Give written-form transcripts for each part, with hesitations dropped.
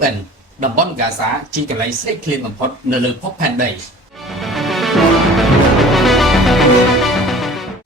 UN តំបន់ហ្គាហ្សាជាកន្លែងស្រេកឃ្លានបំផុតនៅលើភពផែនដី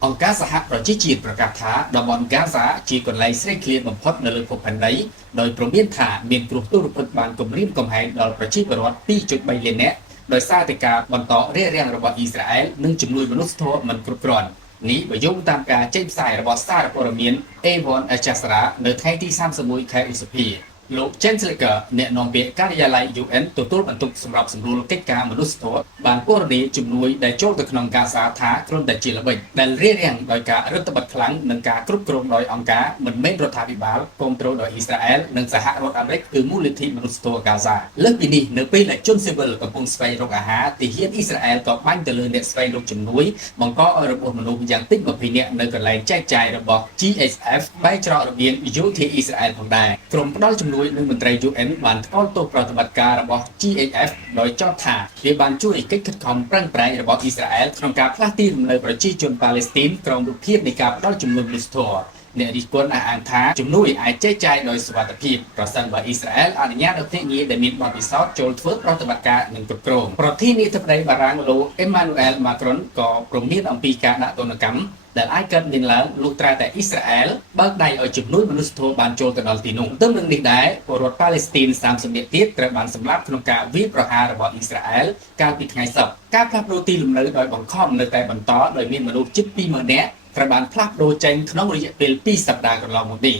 អង្គការសហប្រជាជាតិប្រកាសថាតំបន់ហ្គាហ្សាជាកន្លែងស្រេកឃ្លានបំផុតនៅលើភពផែនដីដោយព្រមានថាមានគ្រោះទុរ្ភិក្សបានគំរាមកំហែងដល់ប្រជាពលរដ្ឋ 2.3 លាននាក់ដោយសារតែការបន្តរារាំងរបស់អ៊ីស្រាអែលនិងជំនួយមនុស្សធម៌មិនគ្រប់គ្រាន់នេះបើយោងតាមការចេញផ្សាយរបស់សារព័ត៌មាន A1 Al Jazeera នៅថ្ងៃទី31 ខែឧសភាលោក Chancellor អ្នកនាំពាក្យការិយាល័យ UN ទទួលបន្ទុកសម្រាប់សម្រួលកិច្ចការមនុស្សធម៌បានពណ៌នាជំនួយដែលចូលទៅក្នុងការសាថាគ្រាន់តែជាល្បិចដែលរារាំងដោយការរដ្ឋបတ်ខ្លាំងនិងការគ្រប់គ្រងដោយអង្គការមិនមែនរដ្ឋាភិបាលគ្រប់គ្រងដោយអ៊ីស្រាអែលនិងសហរដ្ឋអាមេរិកគឺមូលនិធិមនុស្សធម៌ហ្គាហ្សាលើសពីនេះនៅពេលដែលជនស៊ីវិលកំពុងស្វែងរកអាហារទាហានអ៊ីស្រាអែលក៏បាញ់ទៅលើអ្នកស្វែងរកជំនួយបង្កឲ្យរបួសមនុស្សយ៉ាងតិច20នាក់នៅកន្លែងចែកចាយរបស់ GHF បែកច្រករបៀងយោធាអ៊ីស្រាអែលផងដែរក្រុមផ្ដល់ជំនួយនិងមន្ត្រី UN បានថ្កោលទោសប្រតិបត្តិការរបស់ GHF ដោយចោទថាវាបានជួយកិច្ចខិតខំប្រឹងប្រែងរបស់អ៊ីស្រាអែលក្នុងការផ្លាស់ទីលំនៅប្រជាជនប៉ាឡេស្ទីនក្រោមរូបភាពនៃការផ្ដល់ជំនួយមនុស្សធម៌អ្នករិះគន់អះអាងថាជំនួយអាចចែកចាយដោយសុវត្ថិភាពប្រសិនបើអ៊ីស្រាអែលអនុញ្ញាតឲ្យភ្នាក់ងារដែលមានបទពិសោធន៍ចូលធ្វើប្រតិបត្តិការនិងគ្រប់គ្រងប្រធានាធិបតីបារាំងលោក Emmanuel Macron ក៏ព្រមានអំពីការដាក់ទណ្ឌកម្មដែលអាចកើតមានឡើងលុះត្រាតែអ៊ីស្រាអែលបើកដៃឲ្យជំនួយមនុស្សធម៌បានចូលទៅដល់ទីនោះទន្ទឹមនឹងនេះដែរពលរដ្ឋប៉ាឡេស្ទីន30នាក់ទៀតត្រូវបានសម្លាប់ក្នុងការវាយប្រហាររបស់អ៊ីស្រាអែលកាលពីថ្ងៃសុក្រការផ្លាស់ប្ដូរទីលំនៅដោយបង្ខំនៅតែបន្តដោយមានមនុស្សជិត 20,000 នាក់ត្រូវបានផ្លាស់ប្ដូរចេញក្នុងរយៈពេល2សប្តាហ៍កន្លងមកនេះ